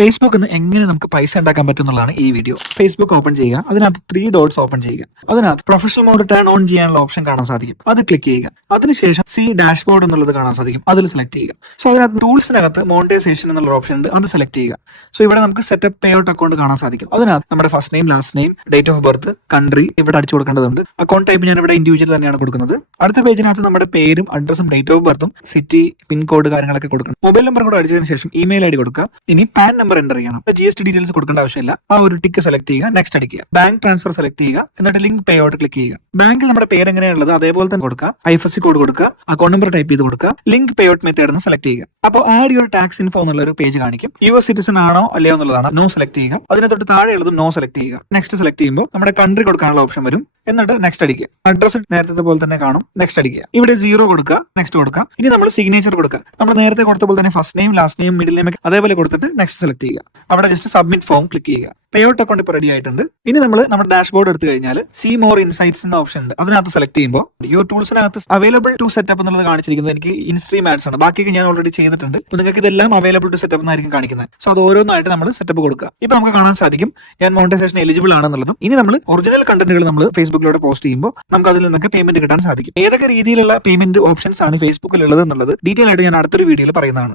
Facebook എങ്ങനെ നമുക്ക് പൈസ ഉണ്ടാക്കാൻ പറ്റും എന്നുള്ളതാണ് ഈ വീഡിയോ. ഫേസ്ബുക്ക് ഓപ്പൺ ചെയ്യുക, അതിനകത്ത് 3 ഡോട്ട്സ് ഓപ്പൺ ചെയ്യുക. അതിനകത്ത് പ്രൊഫഷണൽ മോഡ് ടേൺ ഓൺ ചെയ്യാനുള്ള ഓപ്ഷൻ കാണാൻ സാധിക്കും, അത് ക്ലിക്ക് ചെയ്യുക. അതിനുശേഷം സി ഡാഷ്ബോർഡ് എന്നുള്ളത് കാണാൻ സാധിക്കും, അതിൽ സെലക്ട് ചെയ്യുക. സോ അതിനകത്ത് ടൂൾസിനകത്ത് മോണിറ്റൈസേഷൻ എന്നുള്ള ഓപ്ഷൻ ഉണ്ട്, അത് സെലക്ട് ചെയ്യുക. സോ ഇവിടെ നമുക്ക് സെറ്റപ്പ് പേ ഔട്ട് അക്കൗണ്ട് കാണാൻ സാധിക്കും. അതിനകത്ത് നമ്മുടെ first name, last name, date of birth, country ഇവിടെ അടിച്ചു കൊടുക്കേണ്ടതുണ്ട്. അക്കൗണ്ട് ടൈപ്പ് ഞാൻ ഇവിടെ ഇൻഡിവിജ്വൽ തന്നെയാണ് കൊടുക്കുന്നത്. അടുത്ത പേജിനകത്ത് നമ്മുടെ പേരും അഡ്രസ്സും ഡേറ്റ് ഓഫ് ബർത്തും സിറ്റി, പിൻകോഡ് കാര്യങ്ങളൊക്കെ കൊടുക്കണം. മൊബൈൽ നമ്പർ കൂടെ അടിച്ചതിന് ശേഷം ഇമെയിൽ ഐ ഡി കൊടുക്കുക. ഇനി പാൻ നമ്പർ എൻ്റർ ചെയ്യണം. GST ഡീറ്റെയിൽസ് കൊടുക്കേണ്ട ആവശ്യമില്ല. ആ ഒരു ടിക്ക് സെലക്ട് ചെയ്യുക, നെക്സ്റ്റ് അടിക്കുക. ബാങ്ക് ട്രാൻസ്ഫർ സെലക്ട് ചെയ്യുക, എന്നിട്ട് ലിങ്ക് പേ ഔട്ട് ക്ലിക്ക് ചെയ്യുക. ബാങ്കിൽ നമ്മുടെ പേര് എങ്ങനെയുള്ളത് അതേപോലെ തന്നെ കൊടുക്കുക. IFSC കോഡ് കൊടുക്കുക, അക്കൗണ്ട് നമ്പർ ടൈപ്പ് ചെയ്ത് കൊടുക്കുക, ലിങ്ക് പേ ഔട്ട് മെത്തേഡ് എന്ന് സെലക്ട് ചെയ്യുക. അപ്പോൾ ആഡ് യുവർ ടാക്സ് ഇൻഫോ എന്നുള്ള ഒരു പേജ് കാണിക്കും. US സിറ്റിസൺ ആണോ അല്ലയോ എന്നുള്ളതാണ്. നോ സെലക്ട് ചെയ്യുക. അതിനെ തൊട്ട് താഴെയുള്ളത് നോ സെലക്ട് ചെയ്യുക. നെക്സ്റ്റ് സെലക്ട് ചെയ്യുമ്പോൾ നമ്മുടെ കൺട്രി കൊടുക്കാനുള്ള ഓപ്ഷൻ വരും. എന്നിട്ട് നെക്സ്റ്റ് അടിക്കുക. അഡ്രസ് നേരത്തെ പോലെ തന്നെ കാണും, നെക്സ്റ്റ് അടിക്കുക. ഇവിടെ 0 കൊടുക്കുക, നെക്സ്റ്റ് കൊടുക്കുക. ഇനി നമ്മൾ സിഗ്നേച്ചർ കൊടുക്കുക. നമ്മൾ നേരത്തെ കൊടുത്ത പോലെ തന്നെ first name, last name, middle name അതേപോലെ കൊടുത്തിട്ട് നെക്സ്റ്റ് സെലക്ട് ചെയ്യുക. അവിടെ ജസ്റ്റ് സബ്മിറ്റ് ഫോം ക്ലിക്ക് ചെയ്യുക. പേ ഔട്ട് അക്കൗണ്ട് ഇപ്പോൾ റെഡി ആയിട്ടുണ്ട്. ഇനി നമ്മൾ നമ്മുടെ ഡാഷ്ബോർഡ് എടുത്തു കഴിഞ്ഞാൽ സീ മോർ ഇൻസൈറ്റ്സ് എന്ന ഓപ്ഷൻ ഉണ്ട്, അതിനകത്ത് സെലക്ട് ചെയ്യുമ്പോൾ യുവർ ടൂൾസിനകത്ത് അവൈലബിൾ ടു സെറ്റപ്പ് എന്നുള്ളത് കാണിച്ചിരിക്കുന്നത് എനിക്ക് ഇൻസ്ട്രീം ആഡ്സ് ആണ്. ബാക്കിയൊക്കെ ഞാൻ ഓൾറെഡി ചെയ്തിട്ടുണ്ട്. അപ്പോൾ നിങ്ങൾക്ക് ഇതെല്ലാം അവൈലബിൾ ടു സെറ്റപ്പ് എന്നായിരിക്കും കാണിക്കുന്നത്. സോ അത് ഓരോന്നായിട്ട് നമ്മൾ സെറ്റപ്പ് കൊടുക്കുക. ഇപ്പോൾ നമുക്ക് കാണാൻ സാധിക്കും ഞാൻ മോണിറ്റൈസേഷൻ എലിജിബിൾ ആണെന്നുള്ളതും. ഇനി നമ്മൾ ഒറിജിനൽ കണ്ടന്റുകൾ നമ്മൾ ഫേസ്ബുക്കിലൂടെ പോസ്റ്റ് ചെയ്യുമ്പോൾ നമുക്ക് അതിൽ നിന്നൊക്കെ പേയ്മെന്റ് കിട്ടാൻ സാധിക്കും. ഏതൊക്കെ രീതിയിലുള്ള പേയ്മെന്റ് ഓപ്ഷൻസ് ആണ് ഫേസ്ബുക്കിൽ ഉള്ളത് എന്നുള്ളത് ഡീറ്റെയിൽ ആയിട്ട് ഞാൻ അടുത്തൊരു വീഡിയോയിൽ പറയുന്നതാണ്.